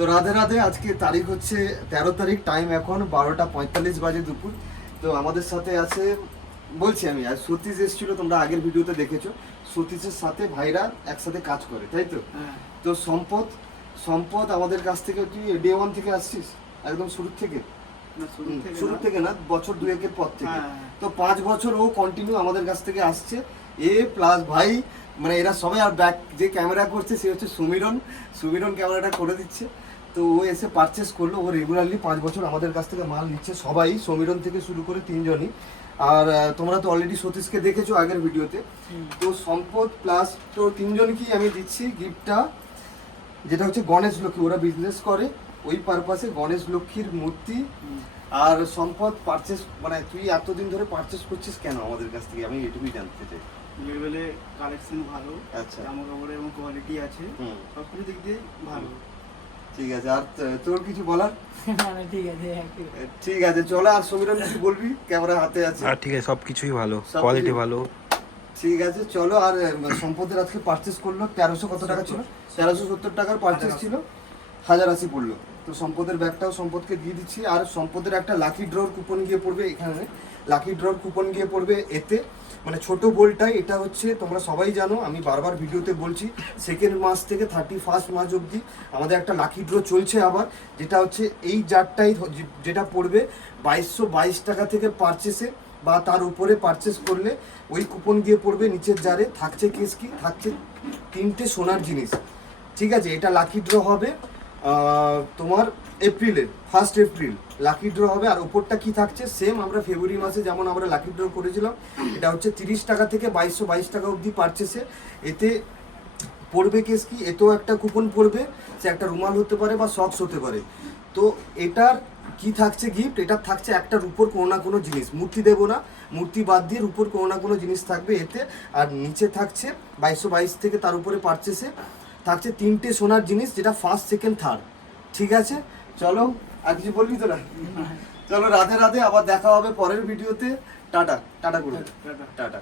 তো রাধে রাধে। আজকে তারিখ হচ্ছে 13 তারিখ, টাইম এখন 12:45 বাজে দুপুর। তো আমাদের সাথে আছে, বলছি আমি, আর সতীশ এসেছিল, তোমরা আগের ভিডিওতে দেখেছো। সতীশের সাথে ভাইরা একসাথে কাজ করে, তাই তো? তো সম্পদ আমাদের কাছ থেকে, তুই ডে 1 থেকে আসছিস? একদম শুরু থেকে না, বছর দুয়েকের পর থেকে। তো 5 বছর ও কন্টিনিউ আমাদের কাছ থেকে আসছে। এ প্লাস ভাই, মানে এরা সবাই, আর ব্যাক যে ক্যামেরা করছে সে হচ্ছে সুমিরন ক্যামেরাটা করে দিচ্ছে। তো ও এসে পারচেস করলো, ও রেগুলারলি 5 বছর আমাদের কাছ থেকে মাল নিচ্ছে, সবাই সমীরন থেকে শুরু করে 3জনই। আর তোমরা তো অলরেডি সতীশকে দেখেছো আগের ভিডিওতে। তো সম্পদ প্লাস তো 3জনকেই আমি দিচ্ছি গিফটটা, যেটা হচ্ছে গণেশ লক্ষ্মী। ওরা বিজনেস করে ওই পারপাসে, গণেশ লক্ষ্মীর মূর্তি। আর সম্পদ পারচেস, মানে তুই এতদিন ধরে পারচেস করছিস কেন আমাদের কাছ থেকে, আমি এটুকুই জানতে চাই। লেভেলে কালেকশন ভালো, আচ্ছা, জামা কাপড়ের এবং কোয়ালিটি আছে, সবকিছু দিক দিয়ে ভালো। ঠিক আছে। আর তোর কিছু বলার? ঠিক আছে ঠিক আছে, চলো। আর সমীরন কিছু বলবি? ক্যামেরা হাতে আছে। আর ঠিক আছে, সবকিছুই ভালো, সবকিছু- কোয়ালিটি ভালো। ঠিক আছে, চলো। আর সম্পদের আজকে পারচেস করলো 1300 কত টাকা ছিল? 1370 টাকার পারচেস ছিল, 1080 পড়লো। তো সম্পদের ব্যাগটাও সম্পদকে দিয়ে দিচ্ছি। আর সম্পদের একটা লাকি ড্রর কুপন গিয়ে পড়বে এখানে, লাকি ড্রর কুপন গিয়ে পড়বে এতে, মানে ছোট বোলটাই। এটা হচ্ছে তোমরা সবাই জানো, আমি বারবার ভিডিওতে বলছি, 2nd মাস থেকে 31 মার্চ অবধি আমাদের একটা লাকি ড্র চলছে আবার, যেটা হচ্ছে এই জারটাই, যেটা পড়বে 2222 টাকা থেকে পারচেসে বা তার উপরে পারচেস করলে ওই কুপন গিয়ে পড়বে নিচের জারে। থাকছে কেস কি, থাকছে 3টে সোনার জিনিস। ঠিক আছে, এটা লাকি ড্র হবে তোমার এপ্রিলের 1 এপ্রিল লাকি ড্র হবে। আর ওপরটা কি থাকছে, সেম আমরা ফেব্রুয়ারি মাসে যেমন আমরা লাকি ড্র করেছিলাম, এটা হচ্ছে 30 টাকা থেকে 2222 টাকা অবধি পারচেসে। এতে পড়বে কেস কি, এতেও একটা কুপন পড়বে, সে একটা রুমাল হতে পারে বা সক্স হতে পারে। তো এটার কি থাকছে গিফট, এটার থাকছে একটা রূপোর কোনো না কোনো জিনিস, মূর্তি দেবো না, মূর্তি বাদ দিয়ে রূপোর কোনো না কোনো জিনিস থাকবে এতে। আর নিচে থাকছে 2222 থেকে তার উপরে পারচেসে থাকছে 3টে সোনার জিনিস, যেটা 1st, 2nd, 3rd। ঠিক আছে, চলো। আর কিছু বলবি তোরা? চলো, রাধে রাধে। আবার দেখা হবে পরের ভিডিওতে। টাটা টাটা করে, টাটা।